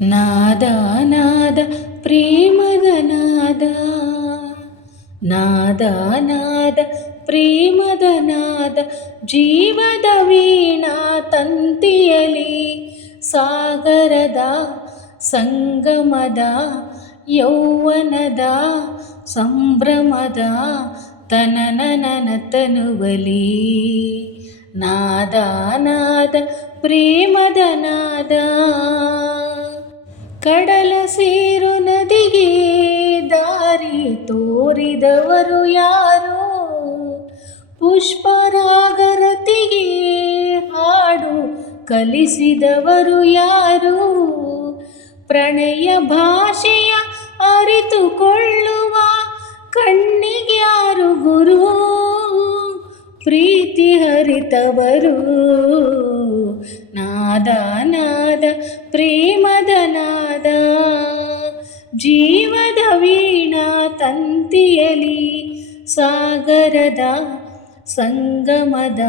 ನಾದ ನಾದ ಪ್ರೇಮದ ನಾದ, ನಾದ ನಾದ ಪ್ರೇಮದ ನಾದ, ಜೀವದ ವೀಣಾ ತಂತಿಯಲಿ ಸಾಗರದ ಸಂಗಮದ ಯೌವನದ ಸಂಭ್ರಮದ ತನನನ ತನುವಲಿ. ನಾದ ನಾದ ಪ್ರೇಮದ ನಾದ. ಕಡಲ ಸೇರು ನದಿಗೆ ದಾರಿ ತೋರಿದವರು ಯಾರು, ಪುಷ್ಪರಾಗರತಿಗೆ ಹಾಡು ಕಲಿಸಿದವರು ಯಾರು, ಪ್ರಣಯ ಭಾಷೆಯ ಅರಿತುಕೊಳ್ಳುವ ಕಣ್ಣಿಗೆ ಯಾರು ಗುರು, ಪ್ರೀತಿ ಹರಿತವರು. ನಾದ ನಾದ ಪ್ರೇಮದ ನಾದ, ಜೀವದ ವೀಣಾ ತಂತಿಯಲಿ ಸಾಗರದ ಸಂಗಮದ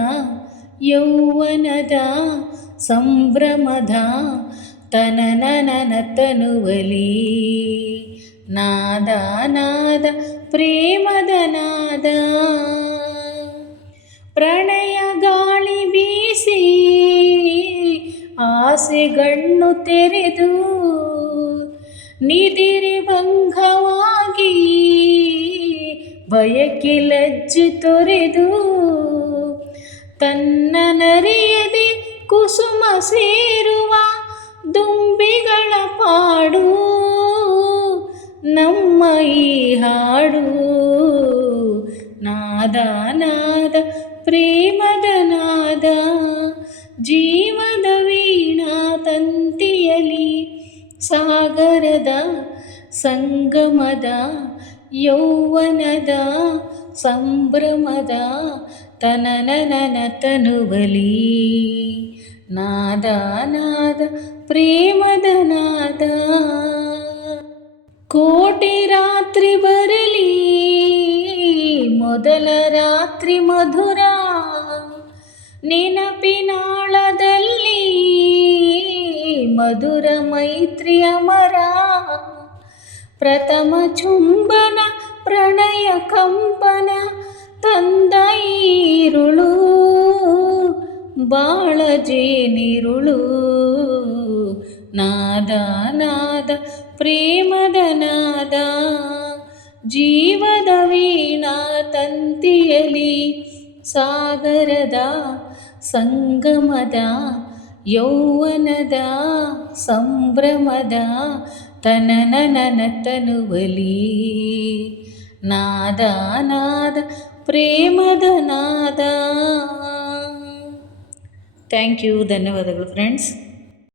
ಯೌವನದ ಸಂಭ್ರಮದ ತನನನ ತನುವಲಿ. ನಾದ ನಾದ ಪ್ರೇಮದ ನಾದ. ಪ್ರಣಯ ಗಾಳಿ ಬೀಸಿ ಆಸೆಗಣ್ಣು ತೆರೆದು ನಿದಿರೆ ಭಂಗವಾಗಿ ಬಯಕೆ ಲಜ್ಜೆ ತೊರೆದು, ತನ್ನ ನರಿಯದೆ ಕುಸುಮ ಸೇರುವ ದುಂಬಿಗಳ ಪಾಡು ನಮ್ಮ ಈ ಹಾಡು. ನಾದ ನಾದ ಪ್ರೇಮದ ನಾದ, ಜೀವದ ವೀಣಾ ತಂತಿಯಲಿ ಸಾಗರದ ಸಂಗಮದ ಯೌವನದ ಸಂಭ್ರಮದ ತನನನ ತನುವಲಿ. ನಾದ ನಾದ ಪ್ರೇಮದ ನಾದ. ಕೋಟಿ ರಾತ್ರಿ ಬರಲಿ ಮೊದಲ ರಾತ್ರಿ ಮಧುರ, ನೆನಪಿನಾಳದಲ್ಲಿ ಮಧುರ ಮೈತ್ರಿ ಅಮರ, ಪ್ರಥಮ ಚುಂಬನ ಪ್ರಣಯ ಕಂಪನ ತಂದ ಈರುಳು ಬಾಳ ಜೇನಿರುಳು. ನಾದ ನಾದ ಪ್ರೇಮದ ನಾದ, ಜೀವದ ವೀಣಾ ತಂತಿಯಲಿ ಸಾಗರದ ಸಂಗಮದ ಯೌವನದ ಸಂಭ್ರಮದ ತನನನ ತನುವಲಿ. ನಾದ ನಾದ ಪ್ರೇಮದ ನಾದ. ಥ್ಯಾಂಕ್ ಯು, ಧನ್ಯವಾದಗಳು ಫ್ರೆಂಡ್ಸ್.